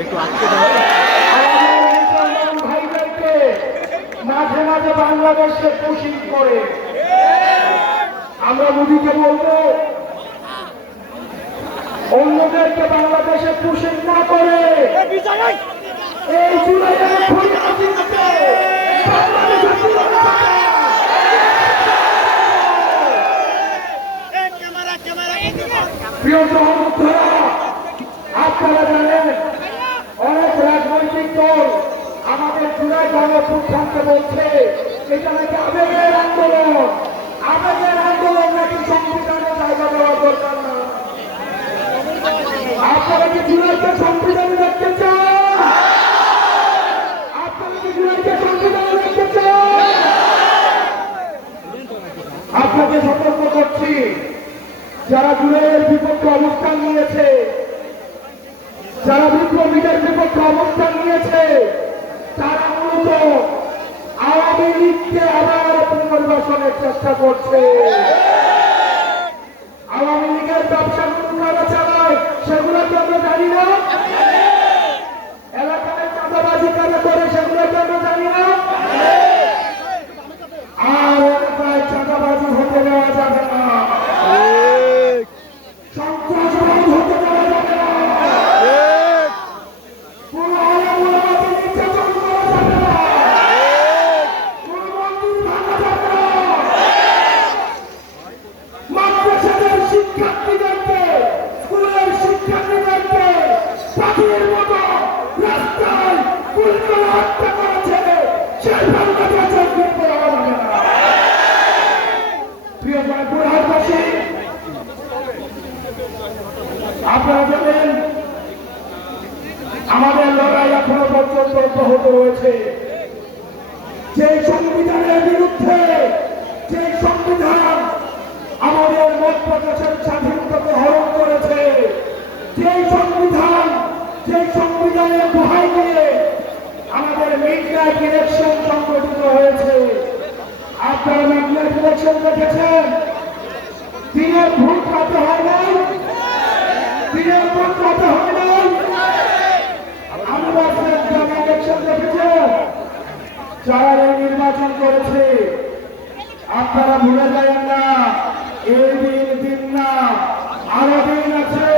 একটু আটকে ভাইদেরকে মাঝে মাঝে বাংলাদেশকে পুষিং করে। আমরা মোদীকে বলব অন্যদেরকে বাংলাদেশে পুষিং না করে। এই বাংলাদেশে। প্রিয় জুলাই গণপুত্থানকে বলছে এটা নাকি আবেগের আন্দোলন। আবেগের আন্দোলন নাকি সংবিধানে জায়গা দেওয়ার দরকার না। আপনারা কি জুলাইকে সংবিধানে চান? আপনাকে সতর্ক করছি। যারা জুলাইয়ের বিপক্ষে অবস্থান নিয়েছে, যারা বিপ্লবীদের বিপক্ষে অবস্থান নিয়েছে তারা মূলত আওয়ামী লীগকে আবার পুনর্বাসনের চেষ্টা করছে। আওয়ামী লীগের ব্যবসা যারা চালায়, সেগুলো কি আমরা জানি না? আমাদের লড়াই এখনও পর্যন্ত অব্যাহত রয়েছে। যে সংবিধানের বিরুদ্ধে যে সংবিধান আমাদের মত প্রকাশের স্বাধীনতাকে হরণ করেছে যে সংবিধান যে সংবিধানের দোহাই দিয়ে আমাদের আপনারা ম্যাগনেট ইলেকশন দেখেছেন দিনের ভূত রাতে হয় নাই দিনের আমরা ইলেকশন দেখেছে যারা এই নির্বাচন করেছে আপনারা ভুলে যায় না, এই দিন দিন না, আরও দিন আছে।